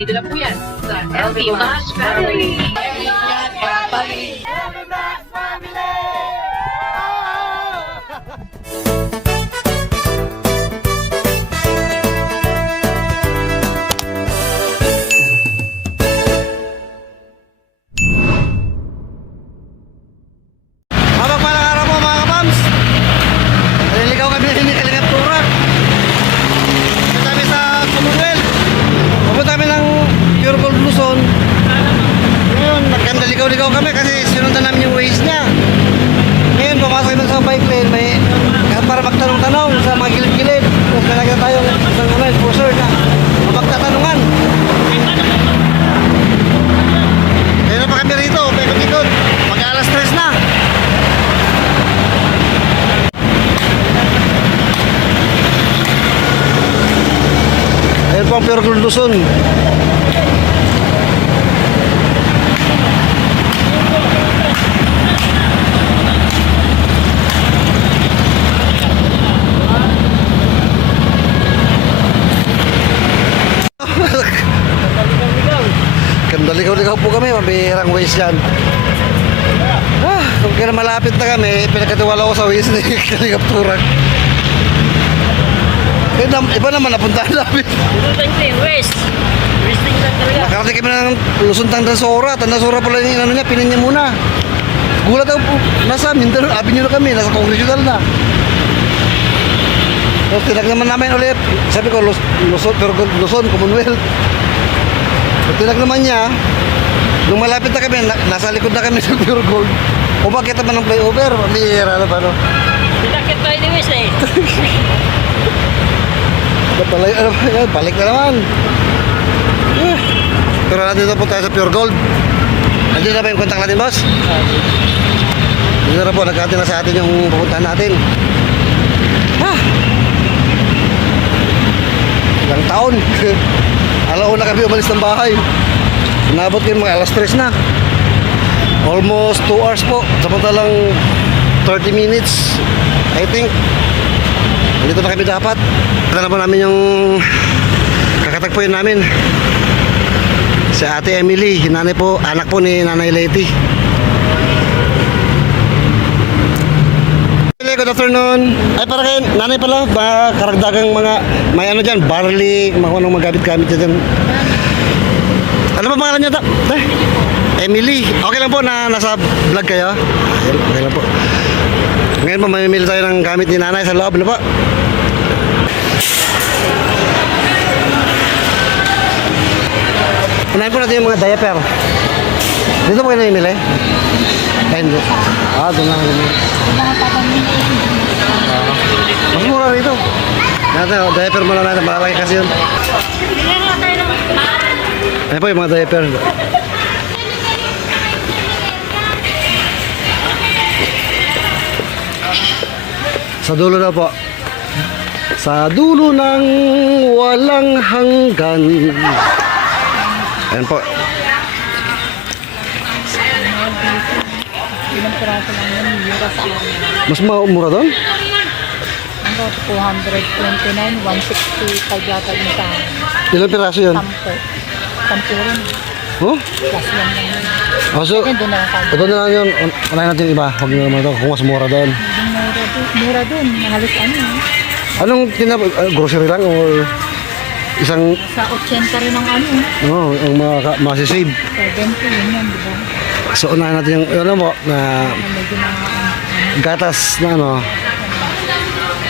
Dito na po yan sa LB Mash Family. Mapagpalang araw po mga kapams. Naliligaw kami ni Kalingap Turak. Ito kami sa Commonwealth. Pupunta kami ng Pure Gold Luzon. Ngayon, nagkandaligaw-ligaw kami kasi sinundan namin yung ways niya. Ngayon, pumasok kami sa bike lane. Para magtanong-tanong sa mga gilid-gilid. Tapos may nakita tayo ng enforcer na magtatanungan. Ngayon na pa kami rito, paikot-ikot. Mag-alas 3 na. Ayan po ang Pure Gold Luzon. Ligaw-ligaw po kami, mabihirang ways yan. Kung kaya malapit na kami, pinagkatiwala ko sa ways ni Kalingap Turak. Iba naman napuntahan namin. West din lang talaga. Nakarating kami ng Luzon Tandasora. Tandasora pala yung ano niya, pinin niya muna. Gulat ako po, nasa Mindanao Avenue na kami, nasa Congressional na. Tapos tinag naman namin ulit. Sabi ko, Luzon, Commonwealth. Tinag naman niya, nung malapit na kami, nasa likod na kami ng Pure Gold. Umakit naman ng flyover, mabihira na paano. Pinakit tayo ni West eh. Balik na naman. Pero nandito po tayo sa Pure Gold. Nandito na ba yung contact natin, boss? Dito na po, nagkati na sa atin yung pupuntahan natin. Ilang taon. Alauna kami umalis ng bahay. Nabot kayo mga alas 3 na. Almost 2 hours po. Samantalang 30 minutes I think. Dito na kami dapat. Ito na po namin yung kakatagpuin namin. Si Ate Emily, nanay po, anak po ni Nanay Leti. Good afternoon. Ay, para kay nanay pala, karagdagang mga, may ano dyan, barley, mga anong magamit-gamit dyan. Ano ba pangalan niya? Emily. Okay lang po na nasa vlog kayo? Okay lang po. Ngayon po, mamimili tayo ng gamit ni nanay sa loob. Ano po? Unahin po natin yung mga diaper. Dito po kayo namimili? Ay, hindi. Doon lang. Mas mura rito. Natin, diaper muna natin. Malalaki kasi yun. Ayan po yung mga diaper. Sa dulo na po. Sa dulo ng walang hanggan. Ayan po. Ilang piraso lang yun, mura sa amin. Mas mura doon? Ano, 229, 165 yata yung sa amin. Ilang piraso yun? 10. 10 rin. Oh? Plus lang lang yun. So, Kaya doon na lang kami. ito na lang yun. Unahin natin yung iba. Huwag nyo naman ito. Kung mas mura doon. Mura doon. Halos ano eh. Anong grocery lang or isang, Sa 80 rin ang ano eh. ang masisave? 70 yun yan, di ba? So, unahin natin yung, ano mo, na Medyo na gatas na ano.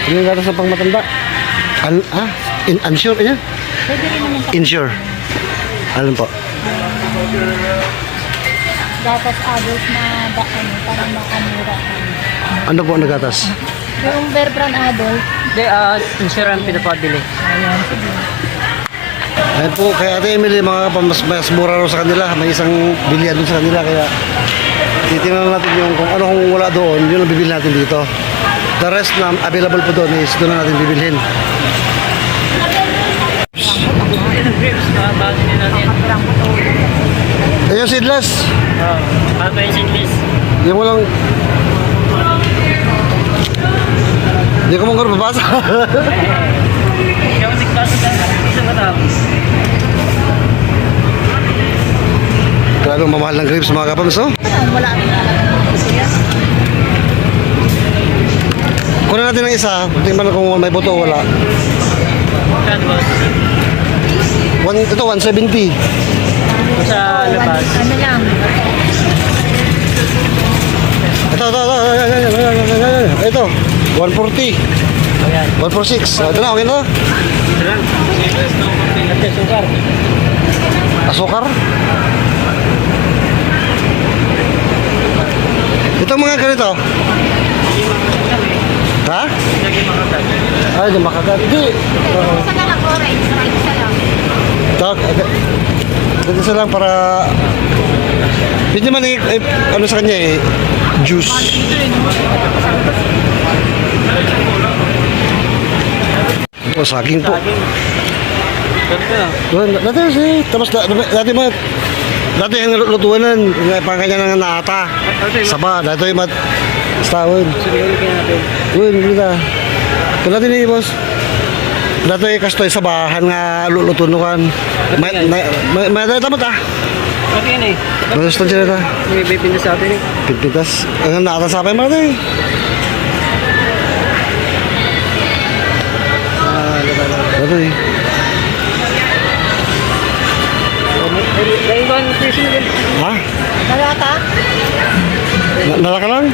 Ano yung gatas na pang matanda? Unsure, yan? pwede rin naman sa Insure. Alam po. gatas adult na ano, parang makamura. Ano po ang gatas? Yung Bear Brand adult, Hindi, insurance pinapabili. ayan, sige. Ayan po, kay Ate Emily, mga mas mura rin sa kanila. May isang bilya doon sa kanila. Kaya titingnan natin yung kung ano kung wala doon, yun ang bibili natin dito. The rest na available po doon is doon na natin bibilhin. Grips, bago din natin. Ayun, seedless. Bago yung seedless. Yung walang... Hindi ko mong babasa. Ikaw nagpasa ka. Isa matapos. Grabe, mamahal ng grapes mga kapams, oh. Wala rin talaga gusto yan. Kunin natin ng isa, tingnan kung may buto o wala. Cut boss. Ito, 170. Sa labas. Ano lang. Ito, 140. Ayan. 146. Ito na, okay na. Ito lang. At yung sukar. Asukar. Ito mga ganito. Ha? Lagi makakat. Ay, di makagat. Hindi. Isa na lang orange. Isa lang. Ito isa lang para... Pwede man ano sa kanya eh, juice. O, saging po. Ganda. Doon, dati kasi, tapos dati mga, dati yung lutuanan, pangkanya ng naata. Saba, dati yung stawon. Sumiuli ka natin. Uy, kita. Ito natin eh, boss. Dati kastoy sa bahan nga lulutunukan. May tamat ah. Okay na eh. Gusto sila ta. May pindas sa atin eh. Pintas. Ang naata sa akin mga tayo. Dati eh. May ibang nutrition din. Ha? Malata? Nalaka lang?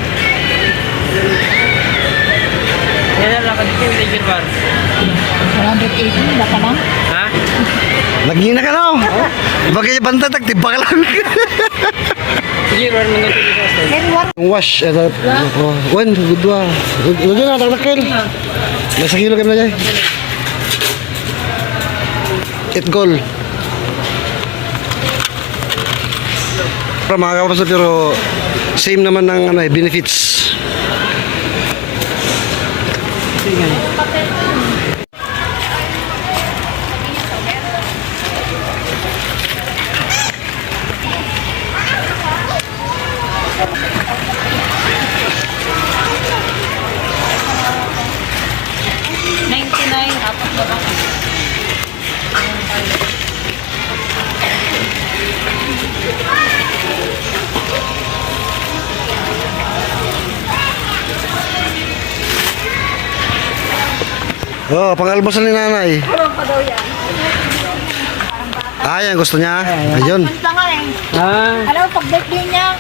Yan ang lakad ko yung Tiger Bar. 180. Wala ka lang? Ha? Nagina ka lang. Bagay banta, tagtiba ka lang. Tiger Bar mga pindas sa Then what? Yung wash, one, good one. Lagi na, taktakil. Nasa kilo kami na dyan. It goal. Para mga kapasa pero same naman ng ano, benefits. Tapos na ba? Oh, pang-almusal ni nanay. Parang pa daw yan. Ah, yan gusto niya. Ayun. Kanta nga eh. Ah, Alam mo, pag birthday niya,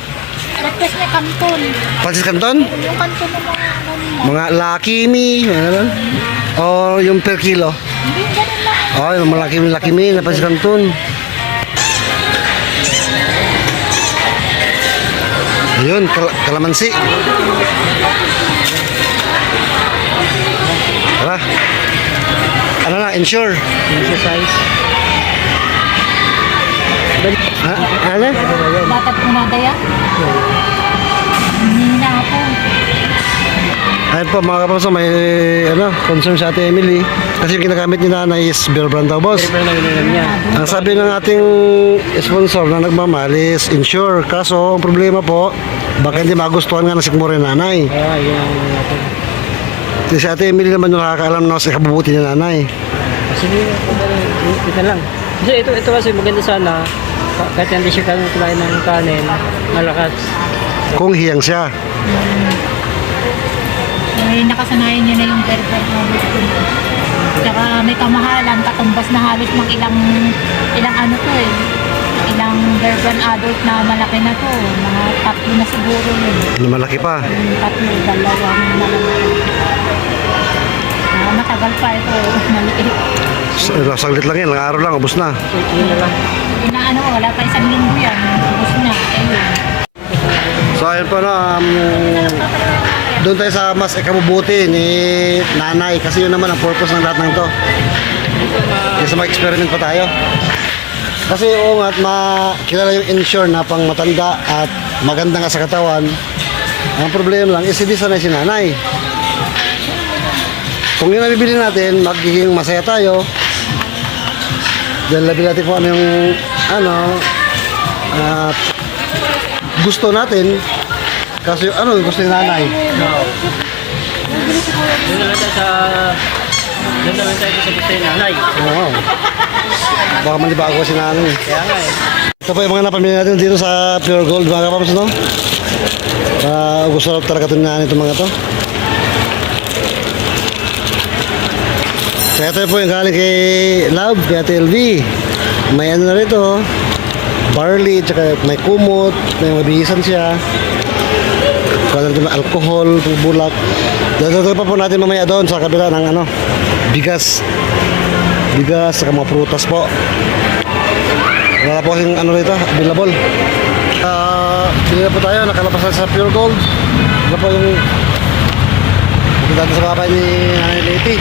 request niya kanton. Francis Canton? Yung kanton ng mga ano. Mga Lucky Me. Ano? O yung per kilo. Hindi, ganun lang. Oh, yung mga Lucky Me na Francis Canton. Ayun, kalamansi. Tara. Ano na, ensure. exercise. Ano? Dapat pumadaya. Hindi na ako. Ayun po mga kapatid, may ano, concern sa Ate Emily. Kasi yung ginagamit ni nanay is beer brand daw, boss. Pero lang ininom niya. Ang sabi ng ating sponsor na nagmamahal is insure. Kaso, ang problema po, baka hindi magustuhan nga ng sikmura ni nanay. Kaya yun ang natin. Kasi si Ate Emily naman yung nakakaalam na sa kabubuti ni nanay. Sige, ito lang. Kasi ito kasi maganda sana. Kahit hindi siya kumain ng kanin, malakas. Kung hiyang siya. May nakasanayan niya na yung berber na gusto niya. Tsaka may kamahalan, katumbas na halos ng ilang ano to eh. Ilang berber adult na malaki na to. Mga 3 na siguro yun. Na malaki pa. 3, 2 malaki. Matagal pa ito, maliit. Saglit lang yan, araw lang, ubos na. Yun na lang. Inaano ko, wala pa isang linggo yan. Tapos na, ayun. So ayun po na, doon tayo sa mas ikabubuti ni nanay. Kasi yun naman ang purpose ng lahat ng to. Kasi mag-experiment pa tayo. Kasi oo nga, at makilala yung insure na pang matanda at maganda nga sa katawan. Ang problema lang is hindi sanay si nanay. Kung yun ang bibili natin, magiging masaya tayo. Dahil labi natin kung ano yung gusto natin. Kasi ano yung gusto ni nanay. No. Doon na lang tayo sa... Doon na lang tayo sa gusto ni nanay. Oo. Baka manibago si nanay. Kaya nga eh. Ito po yung mga napamili natin dito sa Pure Gold mga kapams, no? Gusto talaga ito itong mga to. So ito po yung galing kay Love, kay Ate LV. May ano na rito, barley, tsaka may kumot, may mabihisan siya. Kung ano may alcohol, bulak. Dito pa po natin mamaya doon sa kabila ng ano, bigas. Bigas, saka mga prutas po. Wala po yung ano rito, available. Bili na po tayo, nakalapasan sa Pure Gold. Ito po yung dito sa babae ni Nanay Leti.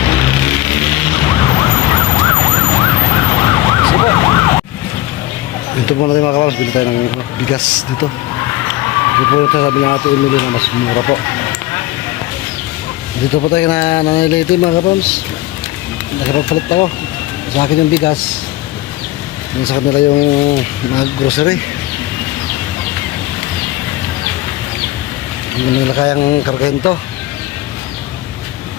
Sige po. Ito po natin mga kapals, bili tayo ng bigas dito. Ito po yung sabi ng Ate Emily na mas mura po. Dito po tayo na Nanay Leti mga kapals. Nakapagpalit ako. Sa akin yung bigas. Sa kanila yung mga grocery. Hindi nila kayang kargahin to.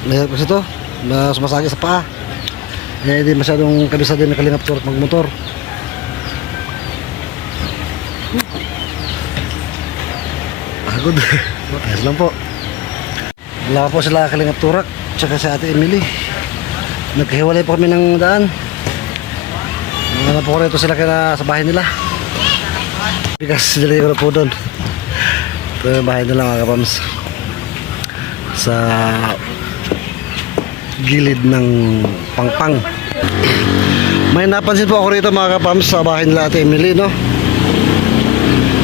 Mahirap kasi to. Sumasagi sa paa. Hindi masyadong kabisa din na Kalingap Tour magmotor. Pagod. Ayos lang po. Wala po sila Kalingap Turak tsaka si Ate Emily. Nagkahiwalay po kami ng daan. Wala po rito sila kaya sa bahay nila. Bigas dili ko na po doon. Ito yung bahay nila mga kapams. Sa gilid ng Pangpang. May napansin po ako rito mga kapams sa bahay nila Ate Emily, no?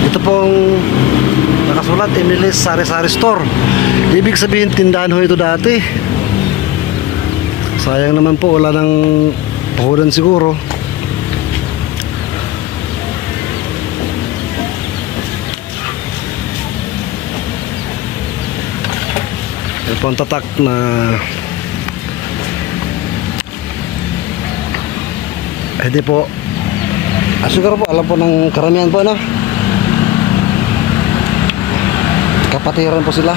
Ito pong nakasulat Emily's Sari-Sari Store. Ibig sabihin tindahan ho ito dati. Sayang naman po, wala nang pahudan siguro. Ito po ang tatak na hindi po siguro po alam po ng karamihan po, ano, kapatiran po sila.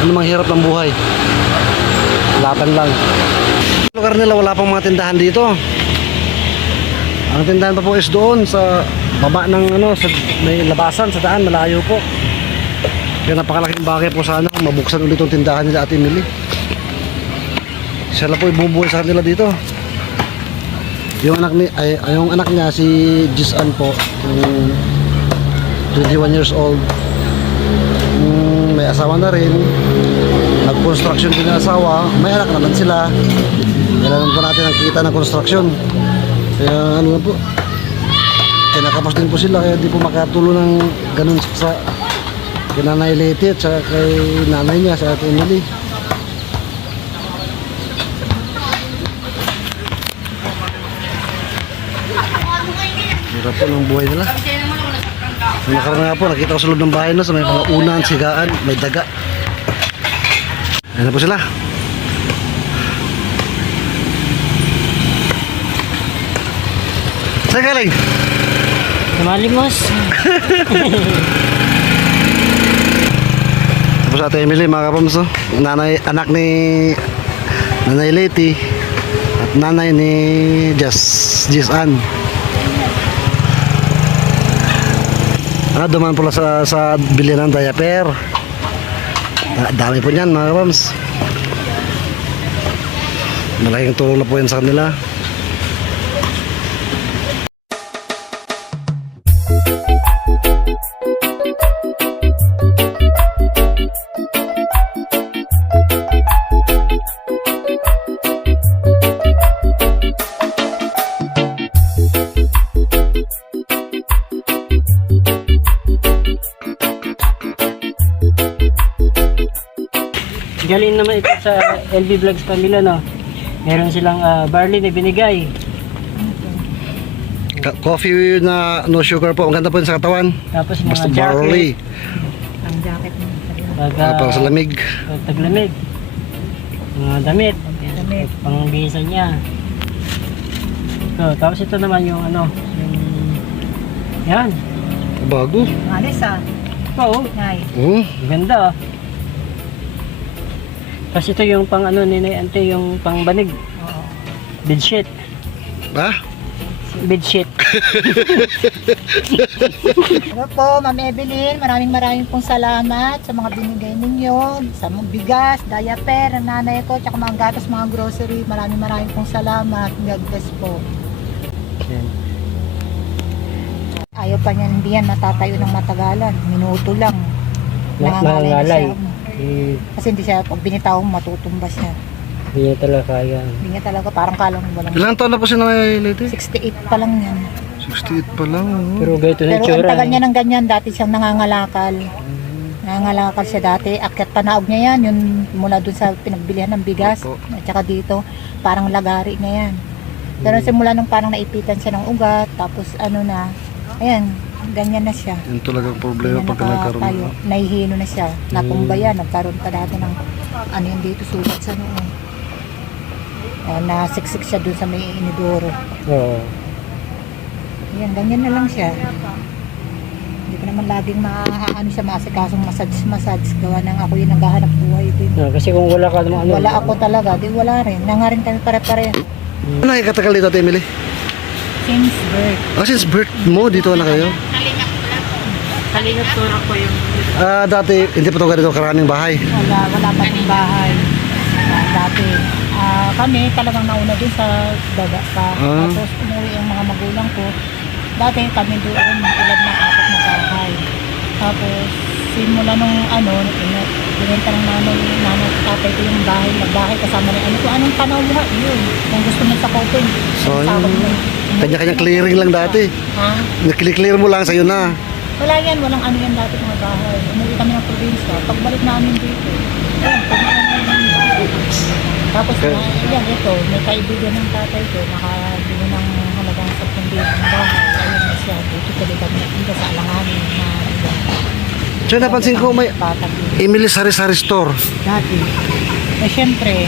Ano mang hirap ng buhay, laban lang. Lugar nila wala pang mga tindahan dito. Ang tindahan pa po is doon sa baba ng ano, sa may labasan sa daan, malayo po. Kaya napakalaking bagay po sana kung mabuksan ulit yung tindahan nila Ate Emily. Siya lang po ibubuhay sa kanila dito. Yung anak niya si Jisan po, yung 21 years old. May asawa na rin. Nag-construction din ng asawa. May anak naman sila. Kailangan po natin ang kita ng construction. Kaya ano na po, kinakapos din po sila. Kaya di po makatulo ng ganun sa kay Nanay Leti at saka kay nanay niya sa Ate Emily. Hirap po ng buhay nila. Nung nakaraan nga po, nakita ko sa loob ng bahay na sa may mga unan, sigaan, may daga. Ayan na po sila. Saan galing? Malimos. Tapos Ate Emily, mga kapamso, anak ni Nanay Leti at nanay ni Jisan. Duman pula sa bilihan ng diaper. Dami po niyan mga kapams. Malaking tulong na po yan sa kanila. Galing naman ito sa LB Vlogs Pamilya, no? Meron silang barley na binigay. Coffee na no sugar po. Ang ganda po yun sa katawan. Tapos mga Basta jacket. barley. Ang jacket mo. Para sa lamig. Taglamig. Mga damit. Pangbihisan niya. So, tapos ito naman yung ano, yung yan. Bago. Alis Oo, Nay. ganda. Tapos ito yung pang ano ni Ante, yung pang banig. Oo. Bedsheet. Ha? Bedsheet. Ano po, Ma'am Evelyn, maraming pong salamat sa mga binigay ninyo, sa mga bigas, diaper, ang nanay ko, tsaka mga gatas, mga grocery. Maraming pong salamat. God bless po. Yan. Ayaw pa niyan, hindi yan matatayo ng matagalan. Minuto lang. Nangangalay na Nangangalay. siya. Kasi hindi siya, pag binitaw, matutumba siya. Hindi niya talaga kaya. Hindi niya talaga, parang kalang walang... Ilang taon na po si Nanay Lady? 68 pa lang yan. 68 pa lang. Oh. Pero ganito na Pero ang itsura. tagal niya ng ganyan, dati siyang nangangalakal. Nangangalakal siya dati. Akyat panaog niya yan, yun mula dun sa pinagbilihan ng bigas. Opo. At saka dito, parang lagari niya yan. Pero simula nung parang naipitan siya ng ugat, tapos ano na, ayan, ganyan na siya. Yun talagang problema pag nagkaroon. Tayo, nahihino na siya. Natumba yan, nagkaroon pa dati ng ano yun dito, sugat sa noon. Nasiksik siya dun sa may inidoro. Oo. Yan, ganyan na lang siya. Hindi ko naman laging ano siya maasikasong massage. Gawa ng ako yung naghahanap buhay din. Kasi kung wala ka naman ano. Wala ako talaga, di wala rin. Nga rin kami pare-pare. Ano nakikatagal dito, Ate Emily? Since birth. Since birth mo, dito na kayo? Kalingap tura ko yung... Dati, hindi pa ito ganito karaming bahay. Wala pa ng bahay. Dati. Kami talagang nauna din sa daga pa. Tapos umuwi ang mga magulang ko. Dati kami doon, ilad ng 4 na bahay. Tapos simula nung binenta ng nanay tatay ko yung bahay, nagbahay kasama na anong tanaw mo yun. Kung gusto mo sa kopin. So, kanya-kanya clearing lang dati. Ha? Nakili-clear mo lang sa'yo na. Wala yan, walang ano yan dati mga bahay. Umuwi kami ng probinsya. Pagbalik namin dito, ayan, pumunta namin yung bahay. Tapos yan, ito, may kaibigan ng tatay ko, nakabili ng halagang 10,000 ng bahay. Ayun na siya, dito tuloy kami napunta sa alanganin na So, napansin ko may batang Emily Sari-Sari Store. dati. Eh, syempre,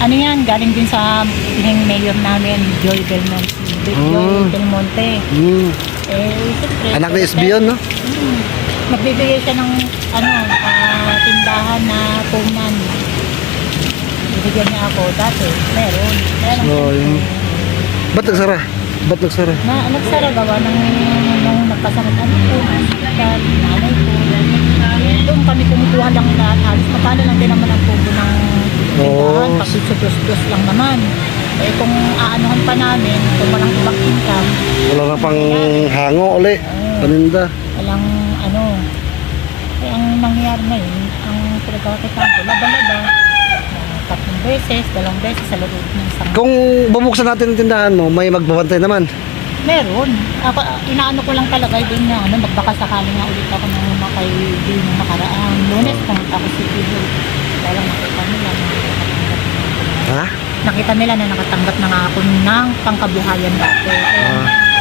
ano yan, galing din sa pining mayor namin, Joy Belmonte. Joy Belmonte. Siyempre, Anak ni SB yun, no? Nagbibigay siya ng tindahan na punan. Bibigyan niya ako dati. Meron. Ba't nagsara? Nagsara gawa nung nagkasakit ko, hospital, nanay ko. Doon kami kumukuha lang lahat. Halos magkano lang din naman ang tubo ng tindahan. Pag-dos lang naman. Kung aanuhan pa namin, kung walang ibang income, Wala na pang hango uli. Paninda. walang ang nangyayari ngayon, ang pinagkakitaan ko, laba-laba, 3 beses, 2 beses sa loob ng isang... Kung bubuksan natin ang tindahan mo, may magbabantay naman. Meron. Ako, inaano ko lang talaga din na magbaka sakali nga ulit ako ng kay din nakaraang Lunes, pumunta ako si Bill. Dahil nakita nila na nakatanggap. Ha? Nakita nila na nakatanggap na nga ako ng pangkabuhayan dati.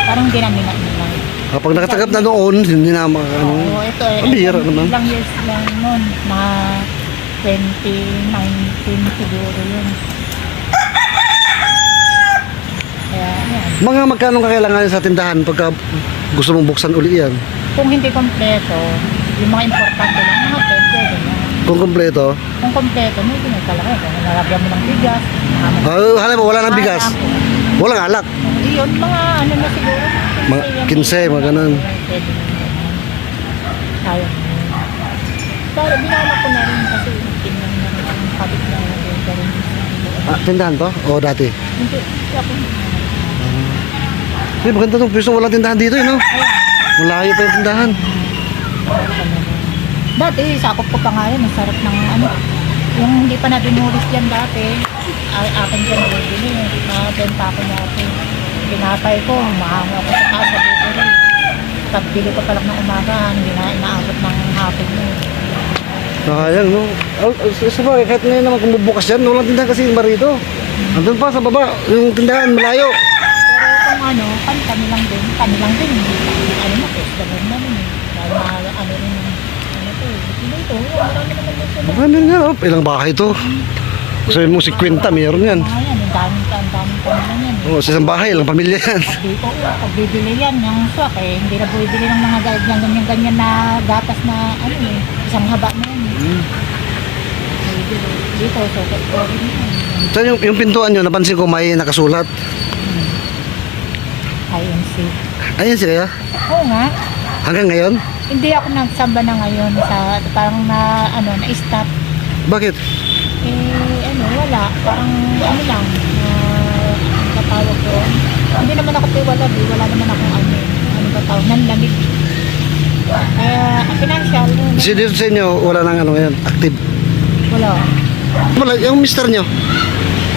Parang ginamina nila. Kapag nakatanggap na noon, hindi na Oo, ito ang bihira naman. Ilang years lang noon. Mga 2019 siguro yun. Kaya yan. Mga magkano kakailangan sa tindahan pagka gusto mong buksan uli yan? Kung hindi kompleto, yung mga importante lang, mga 10 pwede na. Kung kompleto? Kung kompleto, may pinagkalaki. Kung nalagyan mo ng bigas, Hala mo, wala ng bigas. Walang alak. Yun, mga ano na siguro. Mga 15, mga ganun. Pwede na. Kaya. Pero binalak ko na rin kasi tingnan na rin ang kabit na rin. Tindahan to? O dati? Hindi ako. Maganda itong piso, walang tindahan dito, no? Malayo pa yung tindahan. Dati, sakop ko pa nga yan. Ang sarap ng yung hindi pa na dinulis yan dati. Akin dyan bibili. Nabenta ko dati. Pinapay ko, mahango ako sa kasa dito rin. Pagbili ko pa lang ng umaga, hindi na inaabot ng hapon mo. Sayang, no? Sa bagay, kahit ngayon naman kung bubukas yan, walang tindahan kasi yung marito. Andun pa sa baba, yung tindahan malayo. Pero kung kami lang din. Na, pesta rin namin eh. Dahil rin, dito, marami naman dito. Marami nga, ilang bahay to. Sabi mo, 50, mayroon yan. Ayan, ang daming lang yan. Oo, sa isang bahay, ilang pamilya yan. Dito, pag bibili yan, yung swak hindi na bibili ng mga ganyan na gatas na, isang haba na yan. Dito, so, rin yan. Saan yung pintuan nyo, napansin ko may nakasulat. INC. Ayun siya. Oo nga. Hanggang ngayon? Hindi ako nagsamba na ngayon sa parang na-stop. Bakit? Wala. Parang ano lang, ang katawag doon. Hindi naman ako tiwalab eh. Wala naman akong ano ba tawag, nanlamig. Financial. Kasi dito sa inyo, wala nang ano ngayon, active. Wala. Wala, yung mister nyo.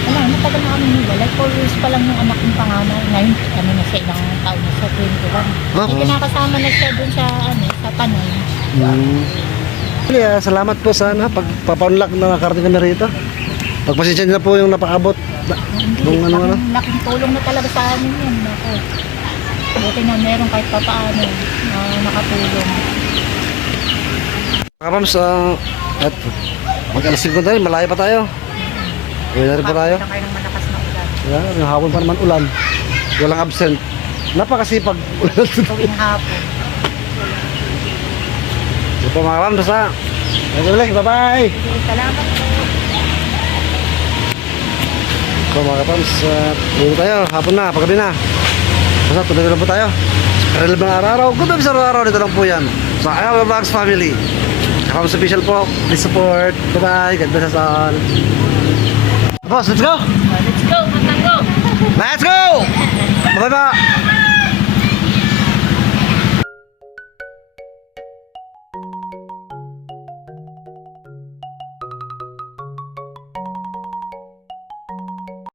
Wala, matagal na kami hiwalay. 4 years pa lang yung anak ng panganay. Ngayon, na siya, ilang taon na siya, 21. Ah. Kinakasama na siya dun sa, sa Panoy. Yeah, salamat po sa pagpapaunlak na nakarating kami rito. Pagpasensya niyo na po yung napaabot. Hindi, Nung ano. laking tulong na talaga sa amin yun. Ako. Buti na meron kahit papaano na nakatulong. Mga Pams, at mag-alas 5 tayo, malayo pa tayo. Uwi na rin po tayo. Pakita kayo ng malakas na ulan. Yeah, yung hapon pa naman ulan. Walang absent. Napakasipag. Tuwing hapon. Ito po mga Pams, bye-bye. Sige, salamat po. So mga Pams, uwi tayo, hapon na, paggabi na. Basta tuloy na po tayo. Relib ng araw-araw, good vibes araw-araw, dito lang po yan. Sa Ayaw Vlogs family. Pams official po, please support. Bye-bye, God bless us all. Boss, let's go! Let's go, matanggo! Let's go! Bye-bye!